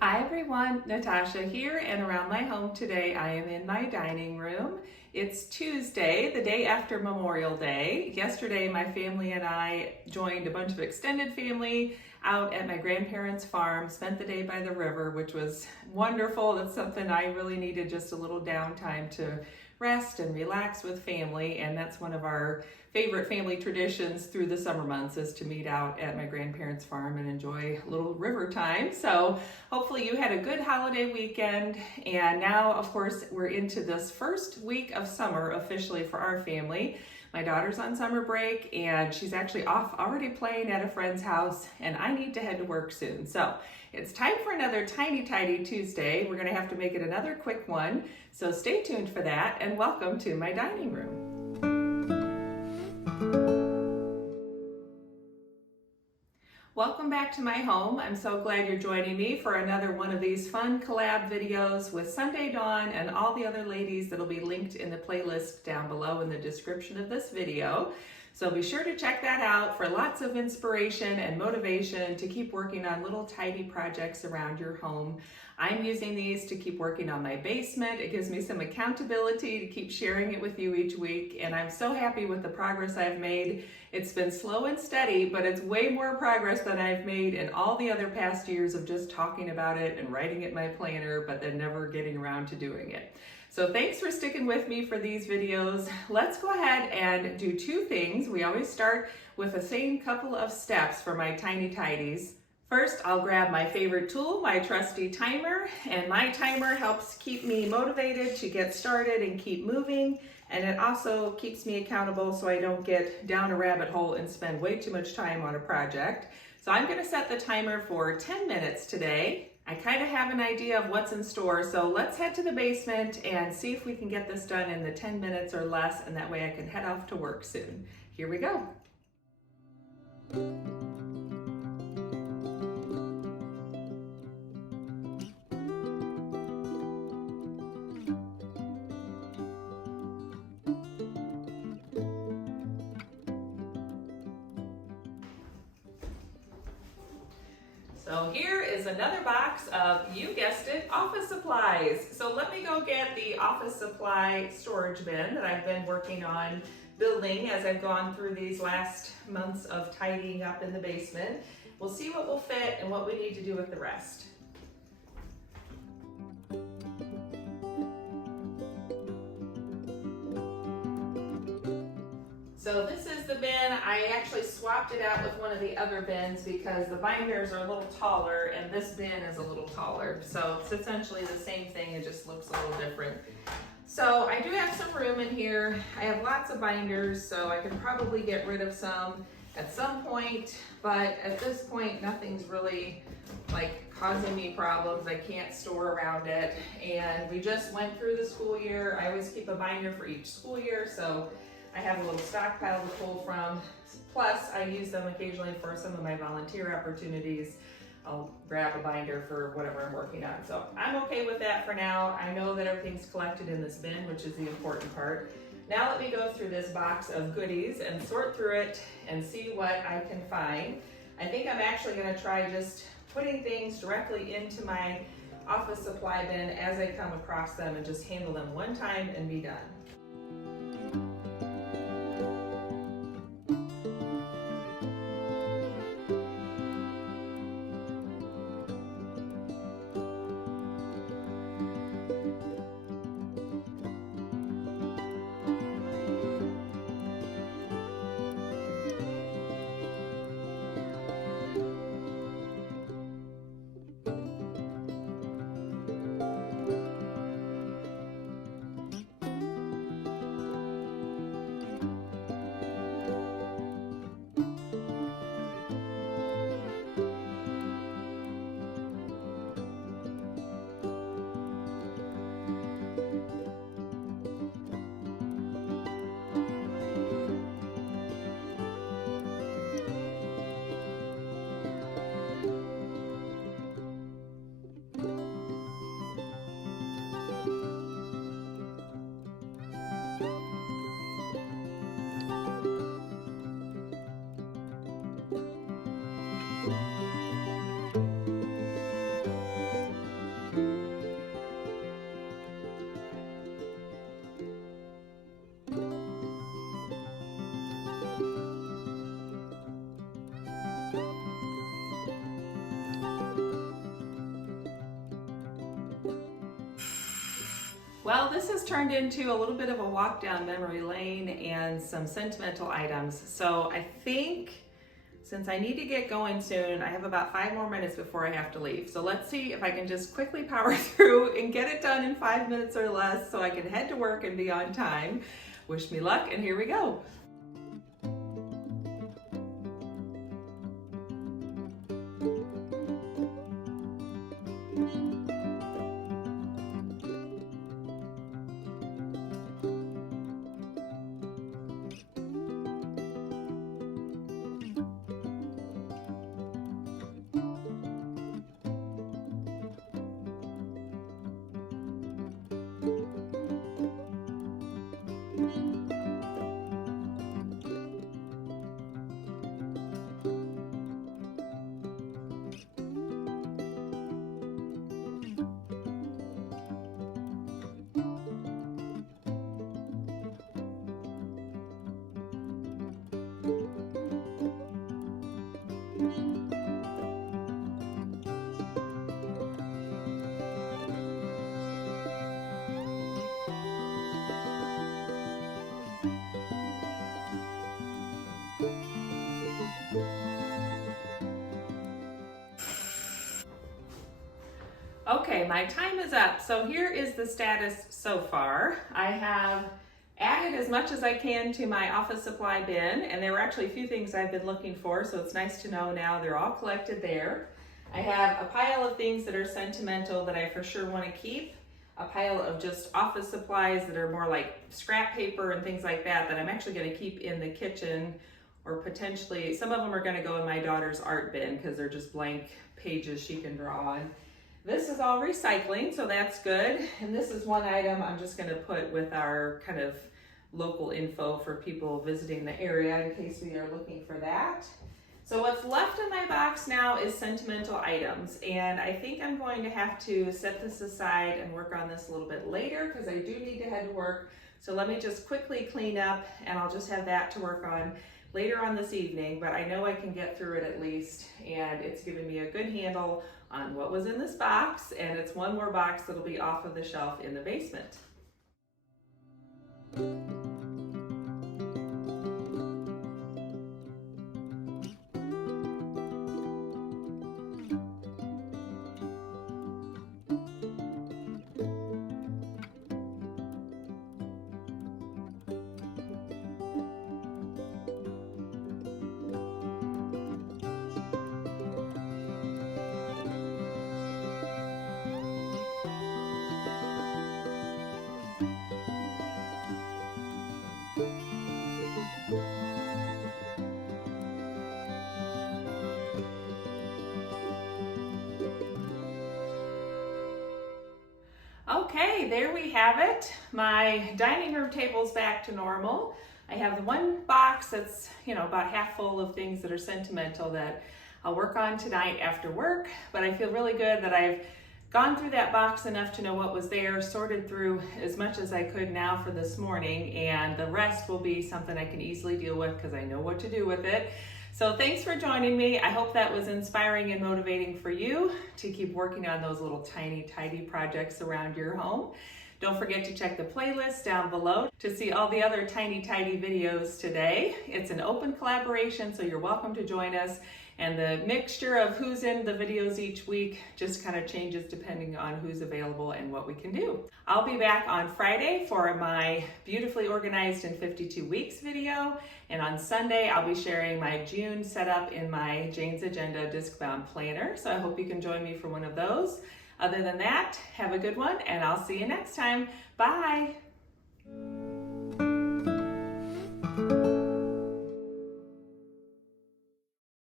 Hi everyone, Natasha here, and around my home today I am in my dining room. It's Tuesday, the day after Memorial Day. Yesterday my family and I joined a bunch of extended family out at my grandparents' farm, spent the day by the river, which was wonderful. That's something I really needed, just a little downtime to rest and relax with family, and that's one of our favorite family traditions through the summer months is to meet out at my grandparents' farm and enjoy a little river time. So hopefully you had a good holiday weekend, and now of course we're into this first week of summer officially for our family. My daughter's on summer break and she's actually off already playing at a friend's house, and I need to head to work soon. So it's time for another Tiny Tidy Tuesday. We're gonna have to make it another quick one. So stay tuned for that, and welcome to my dining room. Welcome back to my home. I'm so glad you're joining me for another one of these fun collab videos with Sunday Dawn and all the other ladies that'll be linked in the playlist down below in the description of this video. So be sure to check that out for lots of inspiration and motivation to keep working on little tidy projects around your home. I'm using these to keep working on my basement. It gives me some accountability to keep sharing it with you each week, and I'm so happy with the progress I've made. It's been slow and steady, but it's way more progress than I've made in all the other past years of just talking about it and writing it in my planner, but then never getting around to doing it. So thanks for sticking with me for these videos. Let's go ahead and do two things. We always start with the same couple of steps for my tiny tidies. First, I'll grab my favorite tool, my trusty timer, and my timer helps keep me motivated to get started and keep moving, and it also keeps me accountable so I don't get down a rabbit hole and spend way too much time on a project. So I'm gonna set the timer for 10 minutes today. I kind of have an idea of what's in store, so let's head to the basement and see if we can get this done in the 10 minutes or less, and that way I can head off to work soon. Here we go. So here is another box of, you guessed it, office supplies. So let me go get the office supply storage bin that I've been working on building as I've gone through these last months of tidying up in the basement. We'll see what will fit and what we need to do with the rest. So this is the bin. I actually swapped it out with one of the other bins because the binders are a little taller and this bin is a little taller. So it's essentially the same thing, it just looks a little different. So I do have some room in here. I have lots of binders, so I can probably get rid of some at some point, but at this point nothing's really like causing me problems. I can't store around it, and we just went through the school year. I always keep a binder for each school year, so I have a little stockpile to pull from. Plus, I use them occasionally for some of my volunteer opportunities. I'll grab a binder for whatever I'm working on. So I'm okay with that for now. I know that everything's collected in this bin, which is the important part. Now let me go through this box of goodies and sort through it and see what I can find. I think I'm actually gonna try just putting things directly into my office supply bin as I come across them and just handle them one time and be done. Well, this has turned into a little bit of a walk down memory lane and some sentimental items. So I think since I need to get going soon, I have about 5 more minutes before I have to leave. So let's see if I can just quickly power through and get it done in 5 minutes or less so I can head to work and be on time. Wish me luck, and here we go. Okay, my time is up. So here is the status so far. I have added as much as I can to my office supply bin, and there were actually a few things I've been looking for, so it's nice to know now they're all collected there. I have a pile of things that are sentimental that I for sure want to keep, a pile of just office supplies that are more like scrap paper and things like that I'm actually going to keep in the kitchen, or potentially some of them are going to go in my daughter's art bin because they're just blank pages she can draw on. This is all recycling, so that's good. And this is one item I'm just going to put with our kind of local info for people visiting the area in case we are looking for that. So what's left in my box now is sentimental items, and I think I'm going to have to set this aside and work on this a little bit later because I do need to head to work. So let me just quickly clean up, and I'll just have that to work on later on this evening, but I know I can get through it at least, and it's given me a good handle on what was in this box, and it's one more box that'll be off of the shelf in the basement. Okay, there we have it. My dining room table's back to normal. I have the one box that's, about half full of things that are sentimental that I'll work on tonight after work, but I feel really good that I've gone through that box enough to know what was there, sorted through as much as I could now for this morning, and the rest will be something I can easily deal with because I know what to do with it. So thanks for joining me. I hope that was inspiring and motivating for you to keep working on those little tiny, tidy projects around your home. Don't forget to check the playlist down below to see all the other tiny, tidy videos today. It's an open collaboration, so you're welcome to join us. And the mixture of who's in the videos each week just kind of changes depending on who's available and what we can do. I'll be back on Friday for my Beautifully Organized in 52 Weeks video. And on Sunday, I'll be sharing my June setup in my Jane's Agenda disc-bound planner. So I hope you can join me for one of those. Other than that, have a good one, and I'll see you next time. Bye.